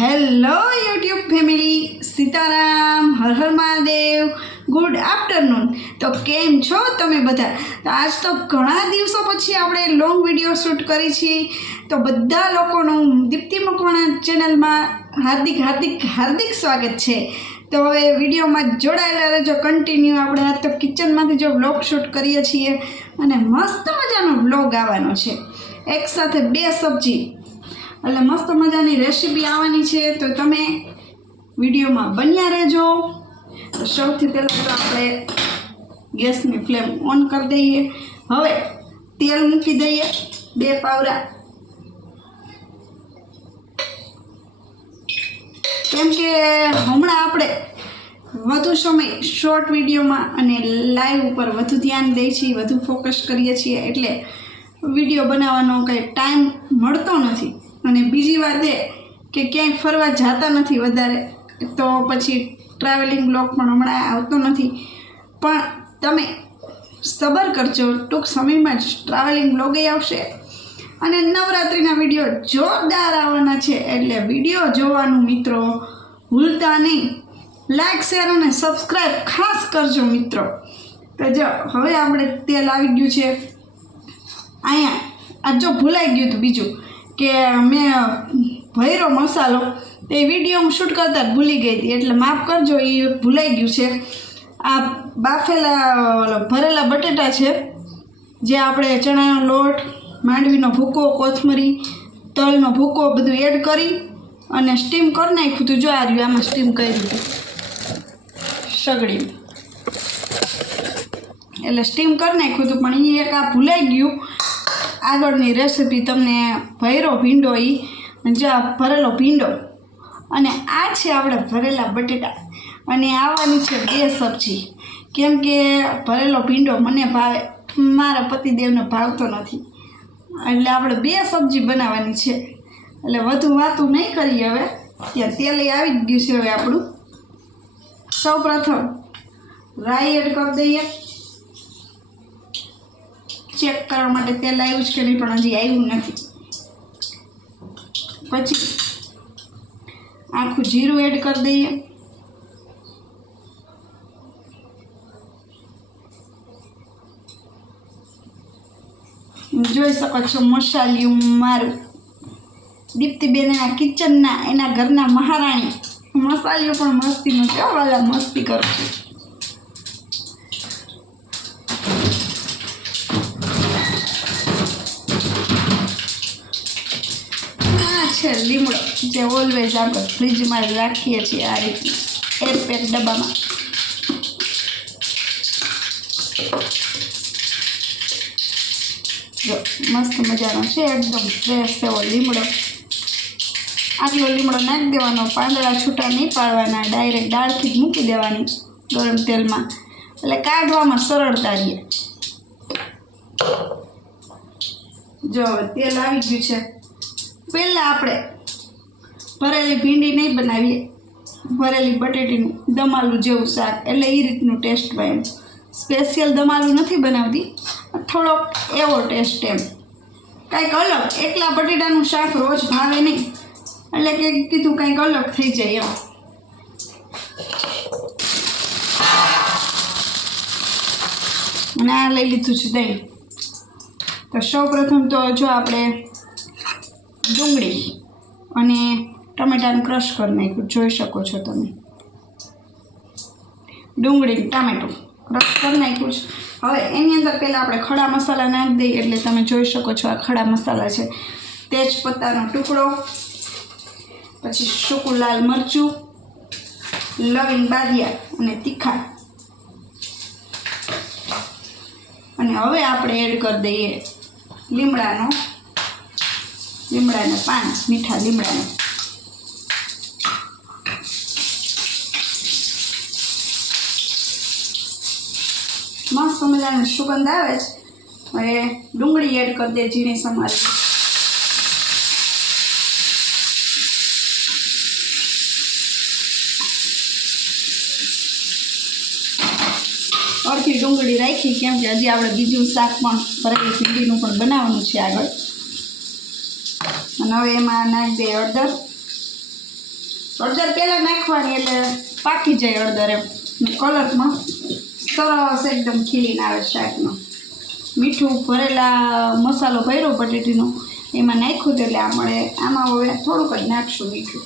Hello YouTube family Sitaram, Har Har Mahadev. Good afternoon તો કેમ છો તમે બધા? તો આજ તો ઘણા દિવસો પછી આપણે લોંગ વીડિયો શૂટ કરી છીએ. તો બધા લોકોનું દીપ્તિ મકવાણા ચેનલમાં હાર્દિક હાર્દિક હાર્દિક સ્વાગત છે. તો હવે વિડીયોમાં જોડાયેલા રહેજો. કન્ટિન્યુ આપણે આ તો કિચનમાંથી જો વ્લોગ શૂટ કરીએ છીએ. અને મસ્ત મજાનો વ્લોગ આવવાનો છે. એક સાથે બે સબ્જી. એટલે મસ્ત મજાની રેસીપી આવવાની છે. તો તમે વિડીયોમાં બન્યા રહેજો. સૌથી પહેલાં તો આપણે ગેસની ફ્લેમ ઓન કરી દઈએ. હવે તેલ મૂકી દઈએ બે પાવરા કેમ કે હમણાં આપણે વધુ સમય શોર્ટ વિડીયોમાં અને લાઈવ ઉપર વધુ ધ્યાન દઈએ છીએ, વધુ ફોકસ કરીએ છીએ, એટલે વીડિયો બનાવવાનો કંઈ ટાઈમ મળતો નથી. અને બીજી વાત એ કે ક્યાંય ફરવા જતા નથી વધારે, તો પછી ટ્રાવેલિંગ બ્લોગ પણ હમણાં આવતો નથી. પણ તમે સબર કરજો, ટૂંક સમયમાં જ ટ્રાવેલિંગ બ્લોગે આવશે. અને નવરાત્રિના વીડિયો જોરદાર આવવાના છે, એટલે વીડિયો જોવાનું મિત્રો ભૂલતા નહીં. લાઇક શેર અને સબસ્ક્રાઈબ ખાસ કરજો મિત્રો. તો જો, હવે આપણે તેલ આવી ગયું છે. અહીંયા, આ જો ભૂલાઈ ગયું હતું બીજું. કે મેં ભૈરો મસાલો, તે વીડિયો હું શૂટ કરતા જ ભૂલી ગઈ હતી. એટલે માફ કરજો, એ ભૂલાઈ ગયું છે. આ બાફેલા ભરેલા બટેટા છે, જે આપણે ચણાનો લોટ, માંડવીનો ભૂકો, કોથમરી, તલનો ભૂકો બધું એડ કરી અને સ્ટીમ કરી નાખ્યું હતું. જો આ રહ્યું, આમાં સ્ટીમ કર્યું હતું સગડી. એટલે સ્ટીમ કરી નાખ્યું હતું, પણ એ એક આ ભૂલાઈ ગયું. આગળની રેસીપી તમને ભરેલો ભીંડો એ જે ભરેલો ભીંડો. અને આ છે આપણે ભરેલા બટેટા. અને આવવાની છે બે સબ્જી. કેમ કે ભરેલો ભીંડો મને ભાવે. મારા પતિદેવને ભાવતો નથી. એટલે આપણે બે સબ્જી બનાવવાની છે. એટલે વધુ વાતું નહીં કરીએ હવે. ત્યાં તેલ આવી જ ગયું છે હવે આપણું. સૌ પ્રથમ રાઈ એડ કરી દઈએ. ચેક કરવા માટે તેલ આવ્યું છે કે નહીં પણ હજી આવ્યું નથી. પછી આખું જીરું એડ કરી દઈએ. જોઈ શકો છો મસાલિયું મારું. દીપ્તિબેનના કિચનના એના ઘરના મહારાણી. મસાલીઓ પણ મસ્તીનો નથી વાલા મસ્તી કરું છું, લીમડો, જે ઓલવેઝ આપણે ફ્રીજમાં રાખીએ છીએ આ રીતે. એરપેક ડબ્બામાં. મસ્ત મજાનો છે, એકદમ ફ્રેશ એવો લીમડો. આટલો લીમડો નાખી દેવાનો, પાંદડા છૂટા નહીં પાડવાના ડાયરેક્ટ દાળથી જ મૂકી દેવાની ગરમ તેલમાં. એટલે કાઢવામાં સરળતા રહે. જો તેલ આવી ગયું છે. પહેલાં આપણે ભરેલી ભીંડી નહીં બનાવીએ. ભરેલી બટેટીનું દમાલું જેવું શાક. એટલે એ રીતનું ટેસ્ટ હોય એમ. સ્પેશિયલ દમાલું નથી બનાવતી. થોડોક એવો ટેસ્ટ એમ. કાંઈક અલગ. એકલા બટેટાનું શાક રોજ ભાવે નહીં. એટલે કે કીધું કંઈક અલગ થઈ જાય એમ. અને આ લઈ લીધું છે દહીં. તો સૌ પ્રથમ તો જો આપણે ડુંગળી અને ટમેટાનું ક્રશ કરી નાખ્યું. જોઈ શકો છો તમે. ડુંગળી ટામેટું ક્રશ કરી નાખ્યું છે. હવે એની અંદર પહેલાં આપણે ખડા મસાલા નાખી દઈએ એટલે તમે જોઈ શકો છો આ ખડા મસાલા છે. તેજપત્તાનો ટુકડો, પછી સૂકું લાલ મરચું, લવિંગ બાદિયા અને તીખા અને હવે આપણે એડ કરી દઈએ લીમડાનો લીમડાના પાન મીઠા લીમડાના. મસ્ત મજાનો સુગંધ આવે છે. હવે ડુંગળી એડ કરી દે ઝીણી સમારી. અડધી ડુંગળી રાખી, કેમ કે હજી આપણે બીજું શાક પણ ભરેલી ભીંડીનું પણ બનાવવાનું છે આગળ. અને હવે એમાં નાખી દે હળદર. હળદર પહેલાં નાખવાની એટલે પાકી જાય હળદર એમ. કલરમાં સરસ એકદમ ખીલીને આવે શાકનો મીઠું ભરેલા મસાલો ભર્યો બટેટીનો એમાં નાખ્યું તો એટલે આપણે આમાં હવે થોડુંક જ નાખશું મીઠું.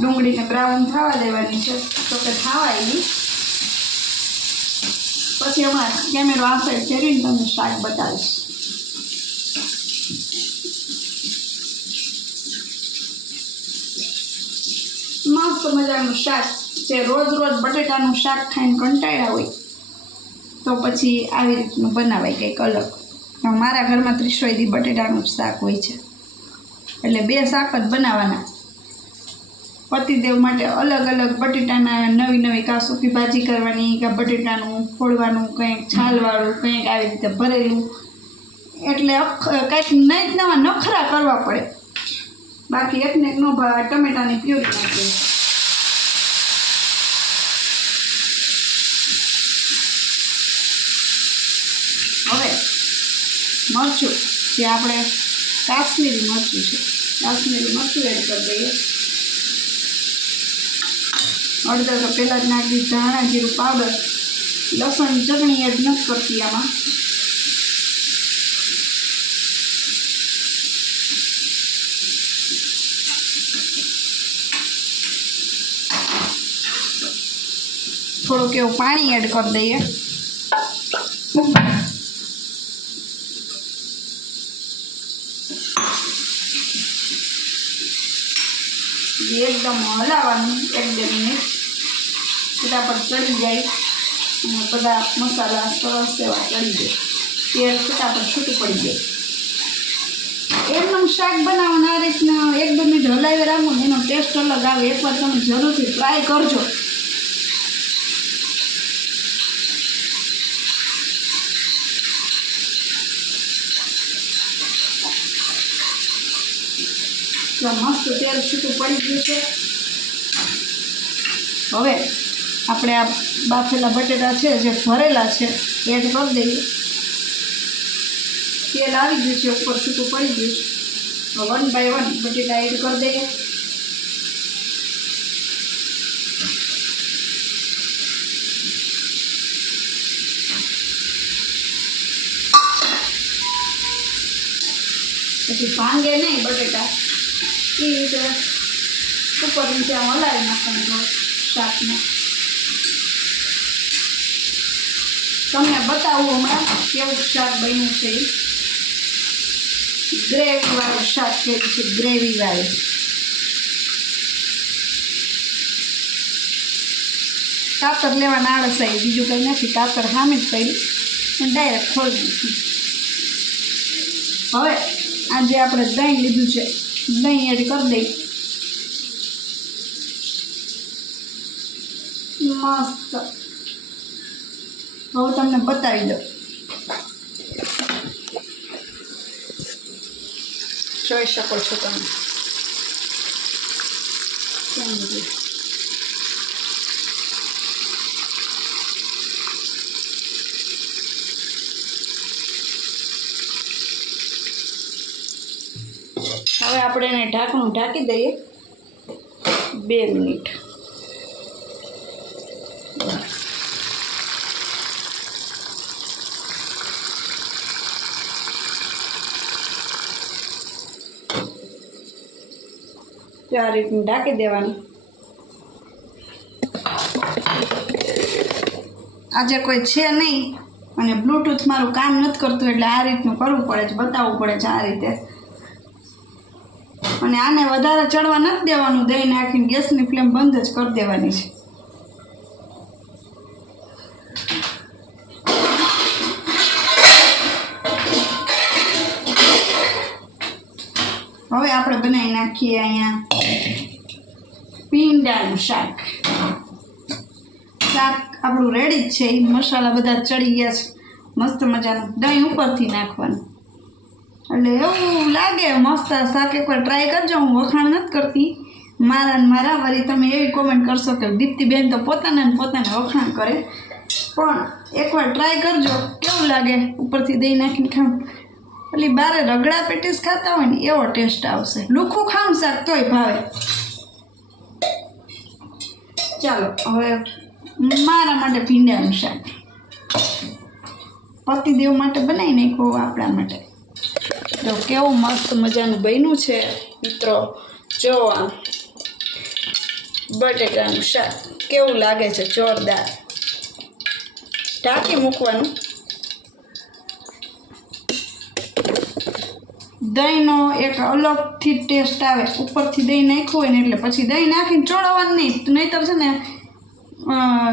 ડુંગળીને બ્રાઉન થવા દેવાની છે. તો કે થવાય નહીં. પછી હમણાં કેમેરો આ સાઈડ તમને શાક બતાવીશ. મસ્ત મજાનું શાક જે રોજ રોજ બટેટાનું શાક ખાઈને કંટાળ્યા હોય. તો પછી આવી રીતનું બનાવાય કંઈક અલગ. મારા ઘરમાં ત્રીસોયથી બટેટાનું જ શાક હોય છે. એટલે બે શાક જ બનાવવાના પતિદેવ માટે અલગ અલગ બટેટાના નવી નવી કાં સૂકી ભાજી કરવાની, કાં બટેટાનું ફોડવાનું, કંઈક છાલવાળું, કંઈક આવી રીતે ભરેલું. એટલે કંઈક નહીં નવા નખરા કરવા પડે. બાકી એકને એક નો ભાવે ટમેટાની પ્યુરી નાખી હવે, મરચું. જે આપણે કાશ્મીરી મરચું છે. કાશ્મીરી મરચું એડ કરી દઈએ. અડધા તો પહેલાં જ નાખી ધાણા, જીરું, પાવડર, લસણ, ચટણી એડ નથી કરતી આમાં. થોડુંક એવું પાણી એડ કરી દઈએ. એકદમ હલાવવાનું એક બે મિનિટ ફટાફટ ચડી જાય અને બધા મસાલા સરસ એવા ચડી જાય. તેલ ફટાફટ છૂટું પડી જાય. એમનું શાક બનાવવાના રીતના એક બે મિનિટ હલાવી રાખો એનો ટેસ્ટ અલગ આવે. એકવાર તમે જરૂરથી ટ્રાય કરજો. તો મસ્ત તેલ છૂટું પડી ગયું છે. હવે આપણે આ બાફેલા બટેટા છે, જે ભરેલા છે, એડ કરી દઈએ. તેલ આવી ગયું છે, ઉપર છૂટું પડી ગયું છે. વન બાય વન બટેટા એડ કરી દઈએ. પછી ભાંગે નહીં બટેટા. એ રીતે ઉપર નીચે આમ હલાવી નાખવાનું થોડું શાકને તમને બતાવું હમણાં કેવું શાક બન્યું છે એ ગ્રેવી વાળું શાક કેવું છે ગ્રેવી વાળું કાતર લેવાના આળસ આવી બીજું કંઈ નથી કાતર સામે જ પડી પણ ડાયરેક્ટ ખોલી દીધું હવે આજે આપણે દહીં લીધું છે દહીં એડ કરી દઈ મસ્ત હવે તમને બતાવી દઉં જોઈ શકો છો તમે આપણે એને ઢાંકણું ઢાંકી દઈએ. બે મિનિટ. આ રીતનું ઢાંકી દેવાનું. આજે કોઈ છે નહીં, અને બ્લૂટૂથ મારું કામ નથી કરતું, એટલે આ રીતનું કરવું પડે છે, બતાવવું પડે છે આ રીતે. અને આને વધારે ચડવા નથી દેવાનું. દહીં નાખીને ગેસની ફ્લેમ બંધ જ કરી દેવાની છે. હવે આપણે બનાવી નાખીએ અહીંયા પીંડાનું શાક. શાક આપણું રેડી જ છે. એ મસાલા બધા ચડી ગયા છે. મસ્ત મજાનું. દહીં ઉપરથી નાખવાનું. એટલે એવું લાગે, મસ્ત શાક એકવાર ટ્રાય કરજો, હું વખાણ નથી કરતી. મારા ને મારા વળી તમે એવી કોમેન્ટ કરશો કે દીપ્તિબેન તો પોતાના પોતાને વખાણ કરે. પણ એકવાર ટ્રાય કરજો, કેવું લાગે? ઉપરથી દહીં નાખીને ખાઉં. પેલી બારે રગડા પેટીસ ખાતા હોય ને, એવો ટેસ્ટ આવશે. લુખું ખાઉં શાક તોય ભાવે. ચાલો, હવે મારા માટે ભીંડાનું શાક. પતિદેવ માટે બનાવી નાખો આપણા માટે. તો કેવું મસ્ત મજાનું બન્યું છે, મિત્રો? જો આ બટેટાનું શાક. કેવું લાગે છે, જોરદાર? ઢાંકી મૂકવાનું. દહીંનો એક અલગથી ટેસ્ટ આવે. ઉપરથી દહીં નાખ્યું હોય ને એટલે પછી દહીં નાખીને ચોળવાનું નહીં. નહીંતર છે ને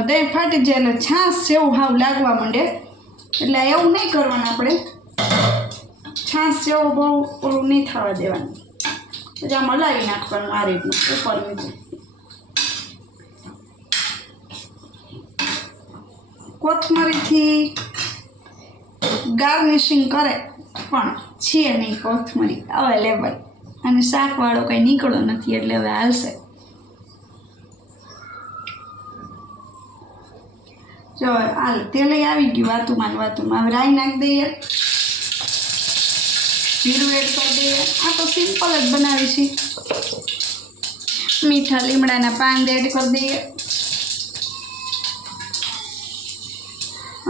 દહીં ફાટી જાય એટલે છાશ જેવું હાવ લાગવા માંડે. એટલે એવું નહીં કરવાનું આપણે. છાશ જેવો બહુ ઓલું નહીં થવા દેવાનું. પછી આમ હલાવી નાખવાનું આ રીતનું, ઉપર નીચે. કોથમરીથી ગાર્નિશિંગ કરે, પણ છે નહીં કોથમરી. અવેલેબલ અને શાકવાળો કંઈ નીકળો નથી એટલે હવે હાલશે. જો હાલ તેલ આવી ગયું વાતું માન વાતું હવે રાઈ નાખી દઈએ. જીરું એડ કરી દઈએ. આ તો સિમ્પલ જ બનાવી છે. મીઠા લીમડાના પાન એડ કરી દઈએ.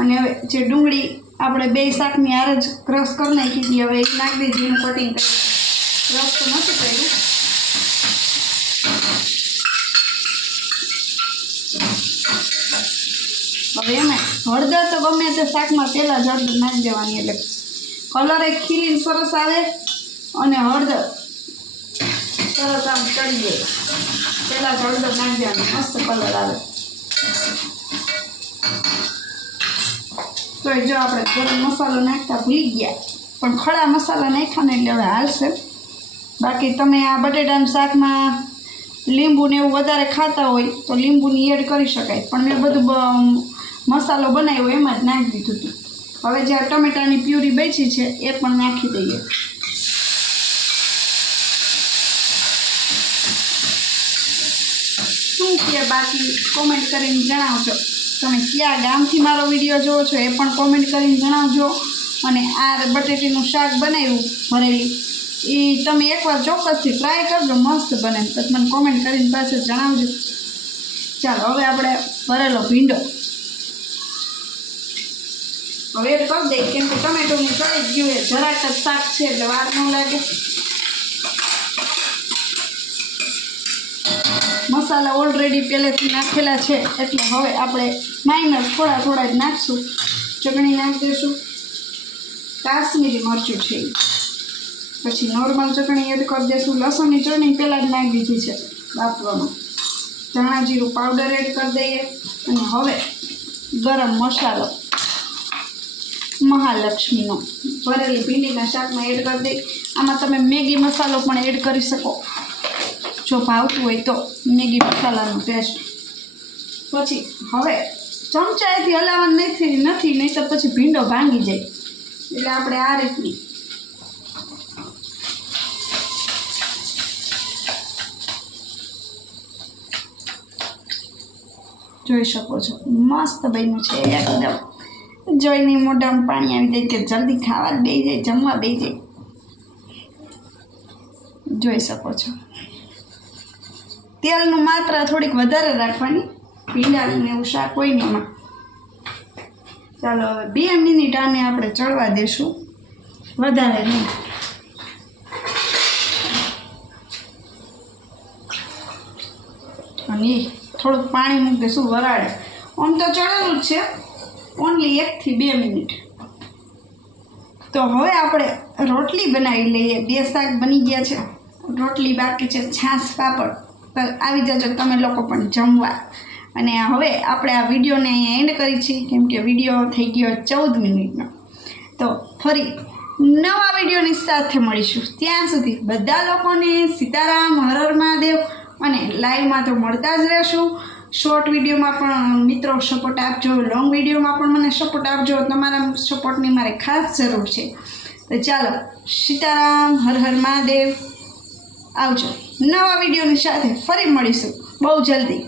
અને હવે જે ડુંગળી આપણે બે શાકની આર જ ક્રશ કરી નાખી હતી, હવે એક નાખી દઈએ જેનું કટિંગ કરી ક્રશ તો નથી કર્યું. હવે એમાં હળદર તો ગમે તે શાકમાં પહેલાં જ હળદર નાખી દેવાની, એટલે કલર એક ખીલીને સરસ આવે અને હળદર સરસ આમ ચડી જાય. પહેલાં જ હળદર નાખી દેવાની મસ્ત કલર આવે. તો જો આપણે ગરમ મસાલો નાખતા ભૂલી ગયા. પણ ખડા મસાલા નાખ્યા ને એટલે હવે હાલશે. બાકી તમે આ બટેટાના શાકમાં લીંબુ ને એવું વધારે ખાતા હોય તો લીંબુની એડ કરી શકાય. પણ મેં બધું મસાલો બનાવ્યો એમાં જ નાખી દીધું હતું. હવે જે ટમેટાની પ્યુરી બેચી છે, એ પણ નાખી દઈએ. શું છે બાકી? કોમેન્ટ કરીને જણાવજો. તમે કયા ગામથી મારો વીડિયો જોવો છો, એ પણ કોમેન્ટ કરીને જણાવજો. અને આ બટેટીનું શાક બનાવ્યું, ભરેલી. એ તમે એકવાર ચોક્કસથી ટ્રાય કરજો, મસ્ત બને. પછી મને કોમેન્ટ કરીને પાછળ જણાવજો. ચાલો, હવે આપણે ભરેલો ભીંડો. હવે એડ કરી દઈએ કેમ કે ટમેટોની ચડી ગયું એ જરાક જ શાક છે, એટલે વાર ન લાગે. મસાલા ઓલરેડી પહેલેથી નાખેલા છે, એટલે હવે આપણે માઇનર થોડા થોડા જ નાખશું. ચટણી નાખી દઈશું. કાશ્મીરી મરચું છે પછી નોર્મલ ચટણી એડ કરી દઈશું. લસણની ચટણી પહેલાં જ નાખી દીધી છે, બાફવામાં. ધાણા જીરું પાવડર એડ કરી દઈએ. અને હવે ગરમ મસાલો. મહાલક્ષ્મીનો. ભરેલી ભીંડીના શાકમાં એડ કરી દઈ આમાં તમે મેગી મસાલો પણ એડ કરી શકો. જો ભાવતું હોય તો મેગી મસાલાનો ટેસ્ટ પછી હવે ચમચાએથી હલાવવાનું નથી નથી નહીં તો પછી ભીંડો ભાંગી જાય. એટલે આપણે આ રીતની. જોઈ શકો છો. મસ્ત બન્યું છે, એકદમ. જોઈને મોઢામાં પાણી આવી જાય કે જલ્દી ખાવા દઈ જાય, જમવા દઈ જાય. જોઈ શકો છો. તેલનું માત્રા થોડીક વધારે રાખવાની, ભીંડાનું એવું શાક હોય ને ચાલો, હવે બે મિનિટ આને આપણે ચડવા દેશું. વધારે નહીં. અને થોડુંક પાણી મૂકી દઈશું, વરાળે. આમ તો ચડેલું જ છે. ઓનલી એકથી બે મિનિટ. તો હવે આપણે રોટલી બનાવી લઈએ. બે શાક બની ગયા છે. રોટલી બાકી છે. છાશ, પાપડ. તો આવી જજો તમે લોકો પણ જમવા. અને હવે આપણે આ વિડીયોને અહીંયા એન્ડ કરી છીએ કેમ કે વીડિયો થઈ ગયો ચૌદ મિનિટનો. તો ફરી નવા વિડીયોની સાથે મળીશું. ત્યાં સુધી બધા લોકોને સીતારામ હરર હર મહાદેવ. અને લાઈવમાં તો મળતા જ રહેશું. શોર્ટ વિડીયોમાં પણ મિત્રો સપોર્ટ આપજો લોંગ વિડીયોમાં પણ મને સપોર્ટ આપજો. તમારા સપોર્ટની મારે ખાસ જરૂર છે. તો ચાલો, સીતારામ, હર હર મહાદેવ. આવજો. નવા વિડીયોની સાથે ફરી મળીશું. બહુ જલ્દી.